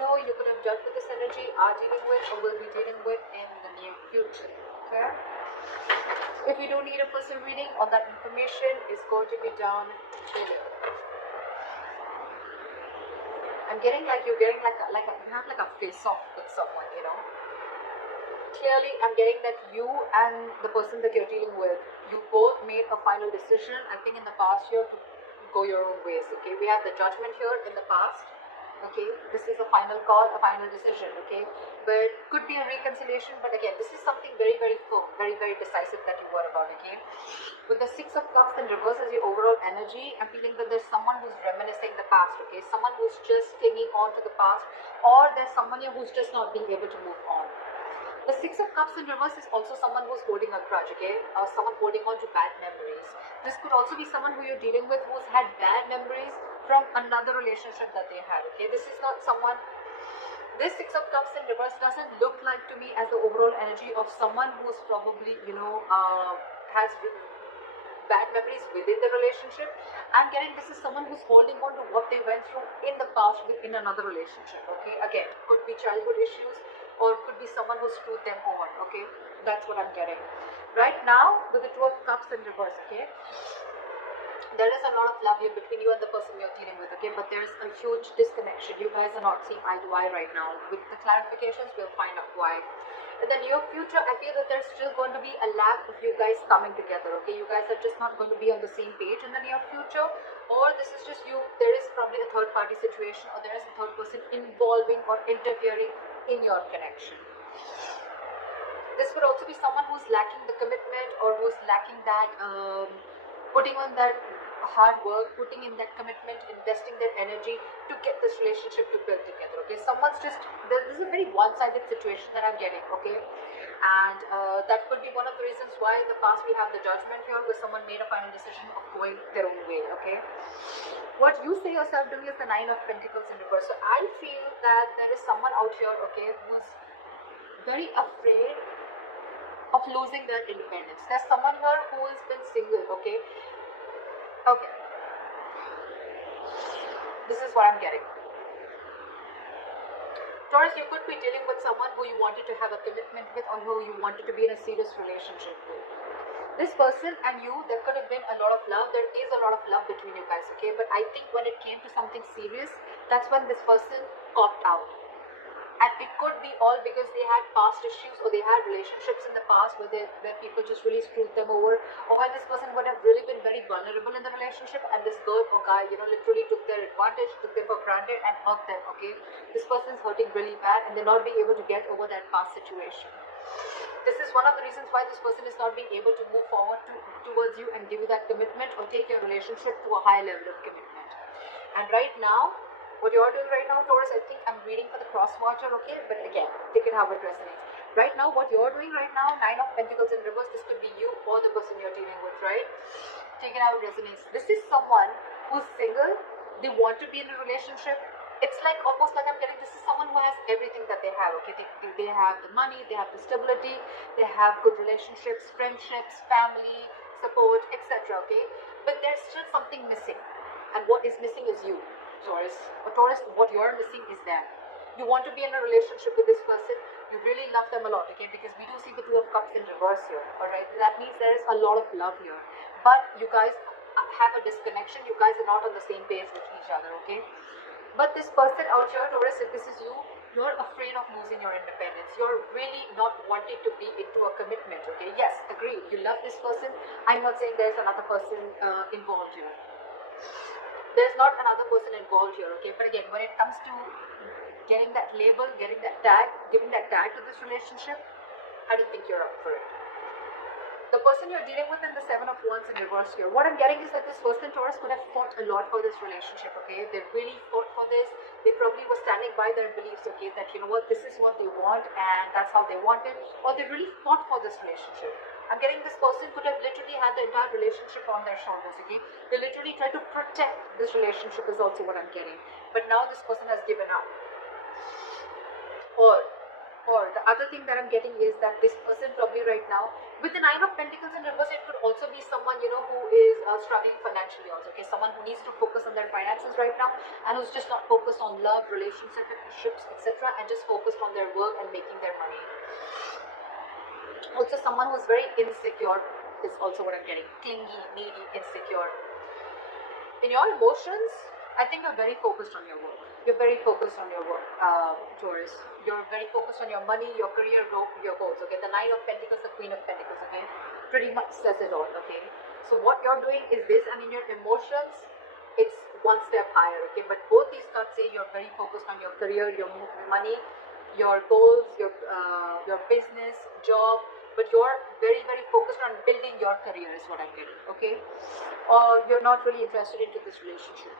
know you could have dealt with this energy, are dealing with, or will be dealing with in the near future. Okay? If you don't need a personal reading, all that information is going to be down below. I'm getting like you're getting you have like a face off with someone, you know. Clearly, I'm getting that you and the person that you're dealing with, you both made a final decision, I think in the past year, to go your own ways. Okay, we have the judgment here in the past. Okay, this is a final call, a final decision. Okay, but could be a reconciliation, but again, this is something very, very firm, very, very decisive that you were about. Okay, with the Six of Cups in reverse as your overall energy, I'm feeling that there's someone who's reminiscing the past. Okay, someone who's just clinging on to the past, or there's someone here who's just not being able to move on. The Six of Cups in reverse is also someone who's holding a grudge, okay? Someone holding on to bad memories. This could also be someone who you're dealing with who's had bad memories from another relationship that they had, okay? This is not someone... This Six of Cups in reverse doesn't look like to me as the overall energy of someone who's probably, you know, has bad memories within the relationship. I'm getting this is someone who's holding on to what they went through in the past in another relationship, okay? Again, could be childhood issues, or could be someone who screwed them over, okay? That's what I'm getting. Right now, with the Two of Cups in reverse, okay? There is a lot of love here between you and the person you're dealing with, okay? But there is a huge disconnection. You guys are not seeing eye to eye right now. With the clarifications, we'll find out why. In the near future, I feel that there's still going to be a lack of you guys coming together, okay? You guys are just not going to be on the same page in the near future, or this is just you, there is probably a third party situation, or there is a third person involving or interfering in your connection. This could also be someone who's lacking the commitment, or who's lacking that putting on that hard work, putting in that commitment, investing their energy to get this relationship to build together, okay? Someone's just, this is a very one-sided situation that I'm getting, okay? And that could be one of the reasons why in the past we have the judgment here, where someone made a final decision of going their own way, okay? What you say yourself doing is the Nine of Pentacles in reverse. So I feel that there is someone out here, okay, who's very afraid of losing their independence. There's someone here who has been single, okay? Okay. This is what I'm getting. Taurus, you could be dealing with someone who you wanted to have a commitment with, or who you wanted to be in a serious relationship with. This person and you, there could have been a lot of love. There is a lot of love between you guys, okay? But I think when it came to something serious, that's when this person copped out. And it could be all because they had past issues, or they had relationships in the past where people just really screwed them over, or where this person would have really been very vulnerable in the relationship, and this girl or guy, you know, literally took their advantage, took them for granted, and hurt them, okay? This person's hurting really bad, and they're not being able to get over that past situation. This is one of the reasons why this person is not being able to move forward towards you and give you that commitment, or take your relationship to a high level of commitment. And right now, what you're doing right now, Taurus, I think I'm reading for the cross watcher, okay? But again, take it how it resonates. Right now, what you're doing right now, Nine of Pentacles in reverse, this could be you or the person you're dealing with, right? Take it how it resonates. This is someone who's single, they want to be in a relationship. It's like, almost like I'm getting, this is someone who has everything that they have, okay? They have the money, they have the stability, they have good relationships, friendships, family, support, etc., okay? But there's still something missing. And what is missing is you, Taurus. Or Taurus, what you're missing is them. You want to be in a relationship with this person. You really love them a lot, okay? Because we do see the Two of Cups in reverse here, alright? That means there is a lot of love here. But you guys have a disconnection. You guys are not on the same page with each other, okay? But this person out here, Taurus, if this is you, you're afraid of losing your independence. You're really not wanting to be into a commitment, okay? Yes, agree. You love this person. I'm not saying there's another person involved here. There's not another person involved here, okay? But again, when it comes to getting that label, getting that tag, giving that tag to this relationship, I don't think you're up for it. The person you're dealing with in the Seven of Wands in reverse here, what I'm getting is that this person, Taurus, could have fought a lot for this relationship, okay? They really fought for this. They probably were standing by their beliefs, okay? That, you know what, this is what they want and that's how they want it. Or they really fought for this relationship. I'm getting this person could have literally had the entire relationship on their shoulders, okay? They literally tried to protect this relationship is also what I'm getting. But now this person has given up. Or Or the other thing that I'm getting is that this person probably right now, with the Nine of Pentacles in reverse, it could also be someone, you know, who is struggling financially also, okay? Someone who needs to focus on their finances right now and who's just not focused on love, relationships, etc. and just focused on their work and making their money. Also someone who's very insecure is also what I'm getting. Clingy, needy, insecure. In your emotions, I think you're very focused on your work. You're very focused on your work, Taurus. You're very focused on your money, your career, your goals, okay? The Nine of Pentacles, the Queen of Pentacles, okay? Pretty much says it all, okay? So what you're doing is this, and in your emotions, it's one step higher, okay? But both these cards say you're very focused on your career, your money, your goals, your business, job, but you're very, very focused on building your career is what I'm getting, okay? Or you're not really interested into this relationship.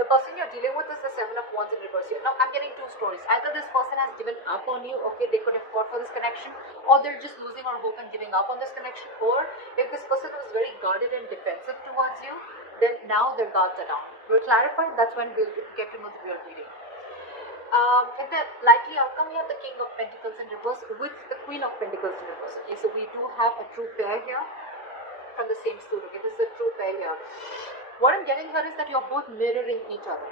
The person you're dealing with is the Seven of Wands in reverse here. Now, I'm getting two stories. Either this person has given up on you, okay, they could have fought for this connection, or they're just losing all hope and giving up on this connection, or if this person was very guarded and defensive towards you, then now their guards are down. We'll clarify, that's when we'll get to know the real reading. In the likely outcome, we have the King of Pentacles in reverse with the Queen of Pentacles in reverse, okay, so we do have a true pair here from the same suit, okay, this is a true pair here. What I'm getting here is that you're both mirroring each other.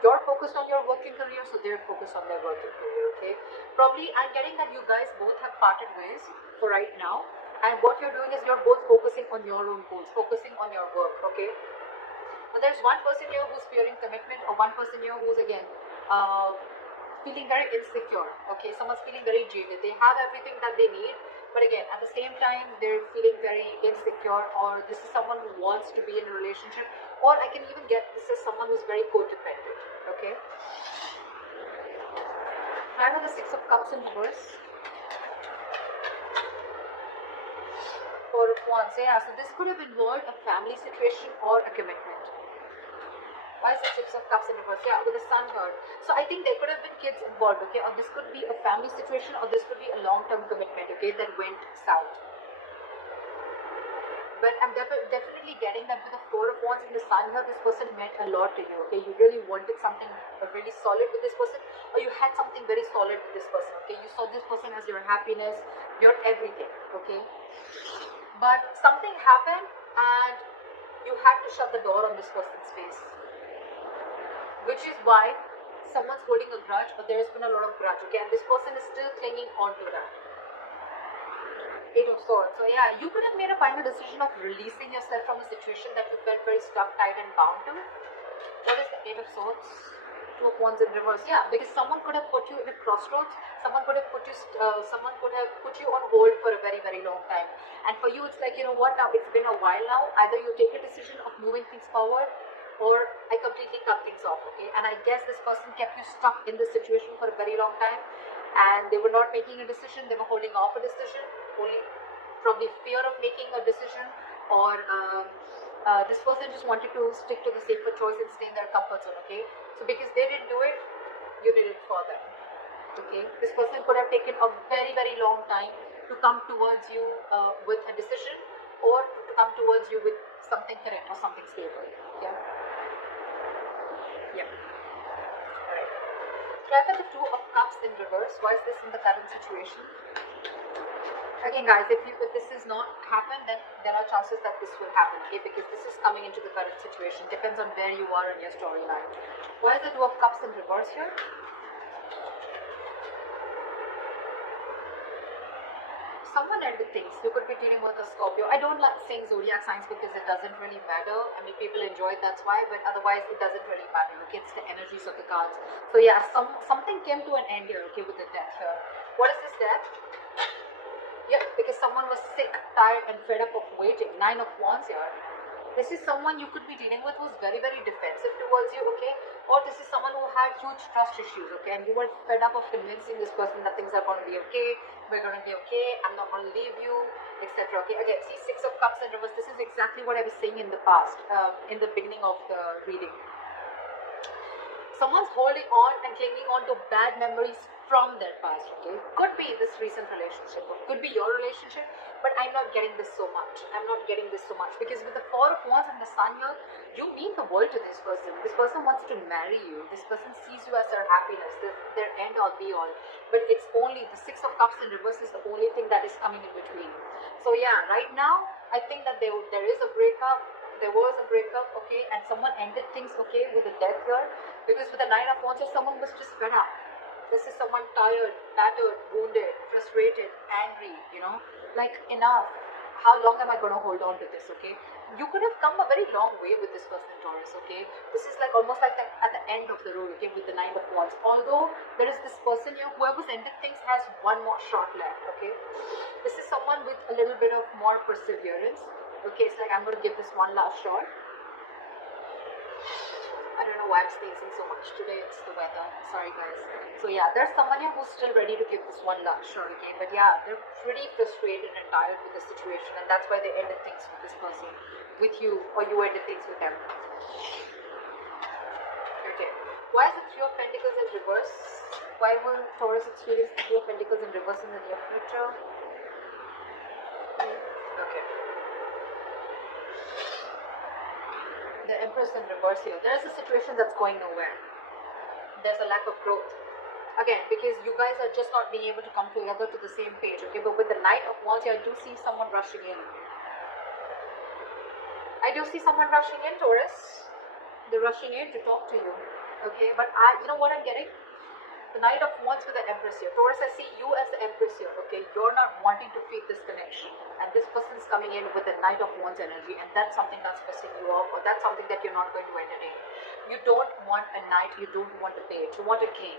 You're focused on your working career, so they're focused on their working career, okay? Probably I'm getting that you guys both have parted ways for right now, and what you're doing is you're both focusing on your own goals, focusing on your work, okay? But there's one person here who's fearing commitment, or one person here who's again feeling very insecure, okay? Someone's feeling very jaded. They have everything that they need, but again, at the same time, they're feeling very insecure, or this is someone who wants to be in a relationship, or I can even get this is someone who's very codependent, okay? I have the Six of Cups in reverse. Four of Wands, yeah, so this could have involved a family situation or a commitment. Why is the Six of Cups in reverse? Yeah, with the Sun here. So I think there could have been kids involved, okay? Or this could be a family situation, or this could be a long-term commitment, okay, that went south. But I'm definitely getting that with the Four of Wands in the Sun here, this person meant a lot to you, okay? You really wanted something really solid with this person, or you had something very solid with this person, okay? You saw this person as your happiness, your everything, okay? But something happened, and you had to shut the door on this person's face. Which is why someone's holding a grudge, or there's been a lot of grudge, okay, and this person is still clinging on to that. Eight of Swords. So yeah, you could have made a final decision of releasing yourself from a situation that you felt very stuck, tied and bound to. What is the Eight of Swords? Two of Wands in reverse. Yeah, because someone could have put you in a crossroads. Someone could have put you on hold for a very, very long time. And for you, it's like, you know what, now it's been a while now. Either you take a decision of moving things forward, or I completely cut things off, okay? And I guess this person kept you stuck in this situation for a very long time, and they were not making a decision, they were holding off a decision, only from the fear of making a decision, or this person just wanted to stick to the safer choice and stay in their comfort zone, okay? So because they didn't do it, you did it for them, okay? This person could have taken a very, very long time to come towards you with a decision, or to come towards you with something correct or something stable, yeah? Yeah. Alright. Try for the Two of Cups in reverse. Why is this in the current situation? Again, guys, if this is not happened, then there are chances that this will happen, okay? Because this is coming into the current situation. Depends on where you are in your storyline. Why is the Two of Cups in reverse here? Someone ended things. You could be dealing with a Scorpio. I don't like saying zodiac signs because it doesn't really matter. I mean, people enjoy it, that's why, but otherwise it doesn't really matter. Okay, it's the energies of the cards. So yeah, something came to an end here, okay, with the death here. What is this death? Yeah, because someone was sick, tired, and fed up of waiting. Nine of Wands here. This is someone you could be dealing with who's very, very defensive towards you, okay? Or this is someone who had huge trust issues, okay? And you were fed up of convincing this person that things are going to be okay, we're going to be okay, I'm not going to leave you, etc. Okay, again, see, Six of Cups in reverse. This is exactly what I was saying in the past, in the beginning of the reading. Someone's holding on and clinging on to bad memories from their past, okay? Could be this recent relationship, or could be your relationship, but I'm not getting this so much. I'm not getting this so much because with the Four of Wands and the Sun here, you mean the world to this person. This person wants to marry you. This person sees you as their happiness, their end all be all. But it's only the Six of Cups in reverse is the only thing that is coming in between. So yeah, right now, I think that there is a breakup. There was a breakup, okay, and someone ended things, okay, with the death here, because with the Nine of Wands, someone was just fed up. This is someone tired, battered, wounded, frustrated, angry, you know, like enough. How long am I going to hold on to this, okay? You could have come a very long way with this person, Taurus, okay? This is like almost like at the end of the road, okay, with the Nine of Wands. Although there is this person here, whoever's ended things has one more shot left, okay? This is someone with a little bit of more perseverance, okay? It's like, I'm going to give this one last shot. I don't know why I'm sneezing so much today. It's the weather. Sorry, guys. So yeah, there's someone here who's still ready to give this one last shot again. But yeah, they're pretty frustrated and tired with the situation, and that's why they ended things with this person, with you, or you ended things with them. Okay. Why is the Three of Pentacles in reverse? Why will Taurus experience the Three of Pentacles in reverse in the near future? Okay. The Empress in reverse here. There is a situation that's going nowhere. There's a lack of growth. Again, because you guys are just not being able to come together to the same page, okay? But with the Knight of Wands here, I do see someone rushing in. I do see someone rushing in, Taurus. They're rushing in to talk to you, okay? But you know what I'm getting? The Knight of Wands with the Empress here. Taurus, I see you as the Empress here, okay? You're not wanting to feed this connection. And this person's coming in with the Knight of Wands energy, and that's something that's pissing you off, or that's something that you're not going to entertain. You don't want a knight, you don't want a page, you want a king.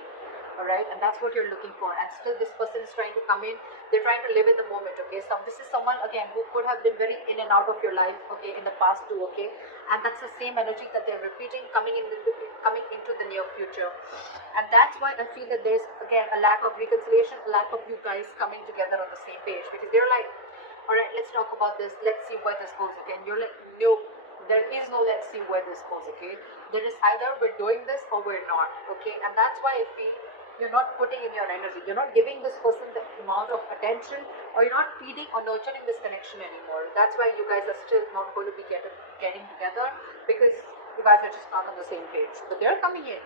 Alright, and that's what you're looking for. And still this person is trying to come in. They're trying to live in the moment, okay? So this is someone, again, who could have been very in and out of your life, okay, in the past too, okay? And that's the same energy that they're repeating coming into the near future. And that's why I feel that there's, again, a lack of reconciliation, a lack of you guys coming together on the same page. Because they're like, alright, let's talk about this. Let's see where this goes, okay? And you're like, no. There is no let's see where this goes, okay? There is either we're doing this or we're not, okay? And that's why I feel you're not putting in your energy. You're not giving this person the amount of attention, or you're not feeding or nurturing this connection anymore. That's why you guys are still not going to be getting together, because you guys are just not on the same page. But they're coming in.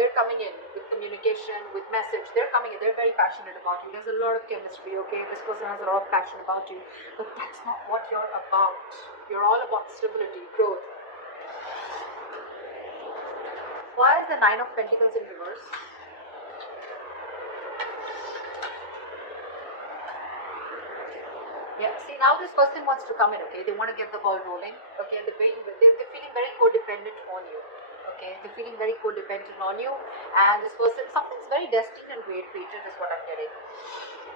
They're coming in with communication, with message. They're coming in. They're very passionate about you. There's a lot of chemistry, okay? This person has a lot of passion about you. But that's not what you're about. You're all about stability, growth. Why is the Nine of Pentacles in reverse? Yeah, see, now this person wants to come in, okay? They want to get the ball rolling, okay? They're feeling very codependent on you, okay? They're feeling very codependent on you, and this person, something's very destined and great creature is what I'm getting.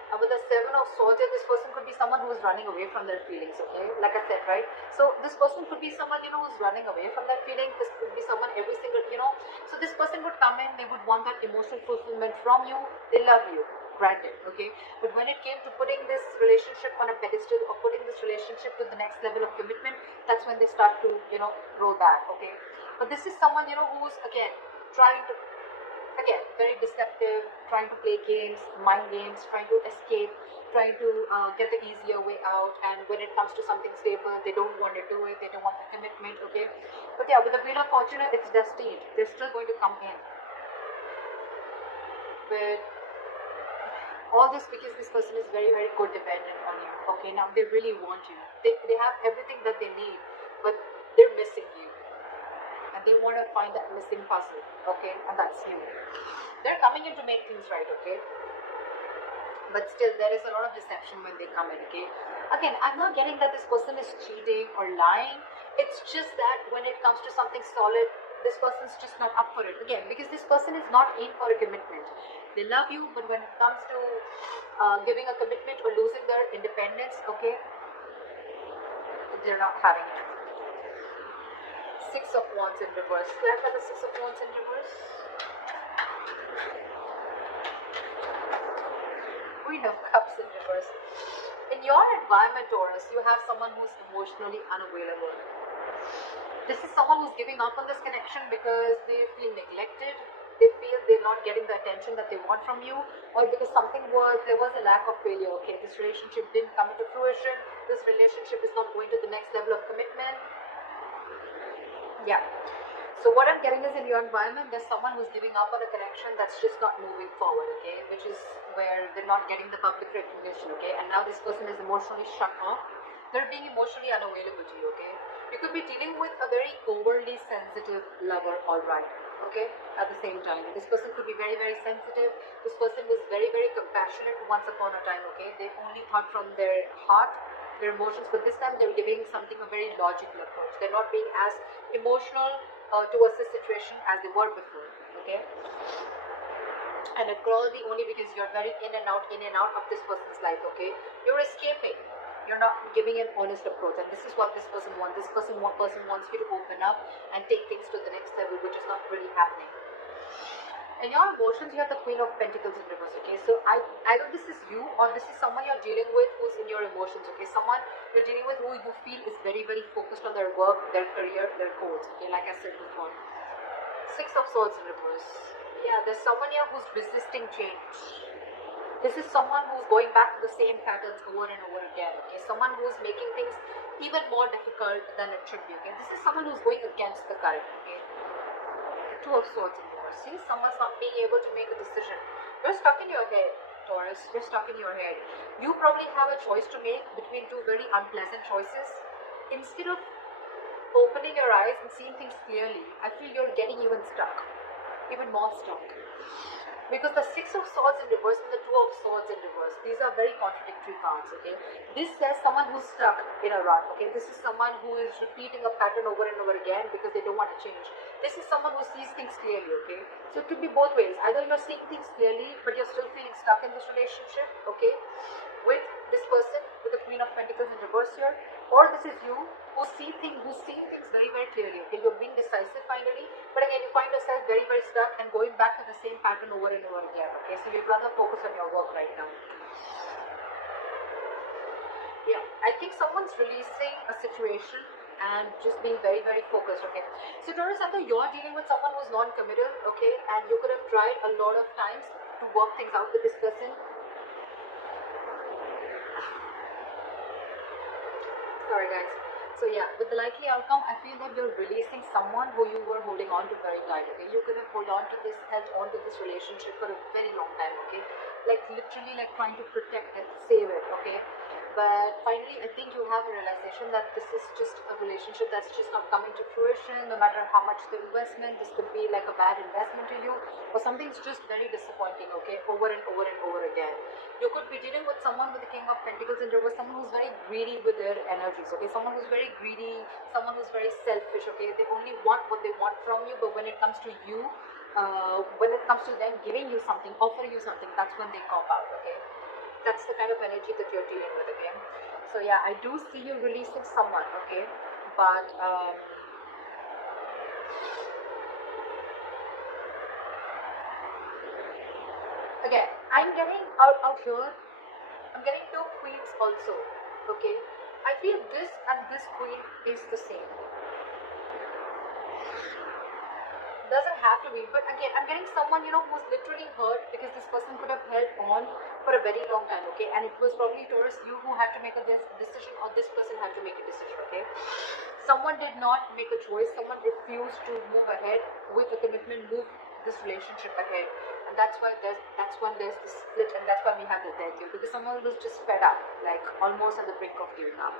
And with the Seven of Swords, this person could be someone who is running away from their feelings, okay? Like I said, right? So this person could be someone, you know, who's running away from their feelings. This could be someone every single, you know. So this person would come in, they would want that emotional fulfillment from you. They love you. Granted, okay, but when it came to putting this relationship on a pedestal, or putting this relationship to the next level of commitment, that's when they start to, you know, roll back, okay? But this is someone, you know, who's, again, trying to, again, very deceptive, trying to play games, mind games, trying to escape, trying to get the easier way out, and when it comes to something stable, they don't want to do it, they don't want the commitment, okay? But yeah, with the Wheel of Fortune, it's destined. They're still going to come in. But all this because this person is very, very codependent on you. Okay, now they really want you. They have everything that they need, but they're missing you. And they want to find that missing puzzle. Okay, and that's you. They're coming in to make things right, okay? But still, there is a lot of deception when they come in, okay? Again, I'm not getting that this person is cheating or lying. It's just that when it comes to something solid, this person's just not up for it. Again, because this person is not in for a commitment. They love you, but when it comes to giving a commitment or losing their independence, okay, they're not having it. Six of Wands in reverse. Clarify the Six of Wands in reverse. Queen of Cups in reverse. In your environment, Taurus, you have someone who's emotionally unavailable. This is someone who's giving up on this connection because they feel neglected, they feel they're not getting the attention that they want from you, or because there was a lack of failure. Okay, this relationship didn't come into fruition, this relationship is not going to the next level of commitment. Yeah. So what I'm getting is, in your environment, there's someone who's giving up on a connection that's just not moving forward, okay? Which is where they're not getting the public recognition, okay? And now this person is emotionally shut off. They're being emotionally unavailable to you, okay? You could be dealing with a very overly sensitive lover, alright, okay? At the same time, this person could be very, very sensitive. This person was very, very compassionate once upon a time, okay? They only thought from their heart, their emotions, but this time they're giving something a very logical approach. They're not being as emotional towards the situation as they were before, okay? And it could all be only because you're very in and out of this person's life, okay? You're escaping. You're not giving an honest approach, and this is what this person wants. This person wants you to open up and take things to the next level, which is not really happening. In your emotions, you have the Queen of Pentacles in reverse, okay? So either this is you, or this is someone you're dealing with who's in your emotions, okay? Someone you're dealing with who you feel is very, very focused on their work, their career, their goals, okay? Like I said before. Six of Swords in reverse. Yeah, there's someone here who's resisting change. This is someone who's going back to the same patterns over and over again, okay? Someone who's making things even more difficult than it should be, okay? This is someone who's going against the current, okay? Two of Swords in reverse. See, someone's not being able to make a decision. You're stuck in your head, Taurus. You're stuck in your head. You probably have a choice to make between two very unpleasant choices. Instead of opening your eyes and seeing things clearly, I feel you're getting even stuck, even more stuck. Because the Six of Swords in reverse and the Two of Swords in reverse, these are very contradictory cards, okay? This says someone who's stuck in a rut, okay? This is someone who is repeating a pattern over and over again because they don't want to change. This is someone who sees things clearly, okay? So it could be both ways. Either you're seeing things clearly, but you're still feeling stuck in this relationship, okay? With this person, with the Queen of Pentacles in reverse here, or this is you who's seeing things very, very clearly, okay? You're being decisive finally, but again, you find yourself very, very stuck and going back to the same pattern over and over again, okay? So you'd rather focus on your work right now. Yeah, I think someone's releasing a situation and just being very, very focused, okay? So Taurus, either you're dealing with someone who's non-committal, okay, and you could have tried a lot of times to work things out with this person. Sorry guys. So yeah, with the likely outcome, I feel that you're releasing someone who you were holding on to very tightly. You could have held on to this relationship for a very long time, okay? Like literally like trying to protect it, save it, okay? But finally, I think you have a realization that this is just a relationship that's just not coming to fruition, no matter how much the investment. This could be like a bad investment to you, or something's just very disappointing, okay? Over and over and over again. You could be dealing with someone with the King of Pentacles in reverse, someone who's very greedy with their energies, okay? Someone who's very greedy, someone who's very selfish, okay? They only want what they want from you, but when it comes to you, when it comes to them giving you something, offering you something, that's when they cop out, okay? That's the kind of energy that you're dealing with, okay? So yeah, I do see you releasing someone, okay? But again, I'm getting out here, I'm getting two queens also, okay? I feel this and this queen is the same. Doesn't have to be, but again, I'm getting someone, you know, who's literally hurt because this person could have held on for a very long time, okay? And it was probably Taurus, you who had to make a decision, or this person had to make a decision, okay? Someone did not make a choice, someone refused to move ahead with a commitment, move this relationship ahead, and that's when there's this split, and that's why we have the death here, because someone was just fed up, like almost at the brink of giving up.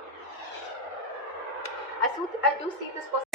I do see this person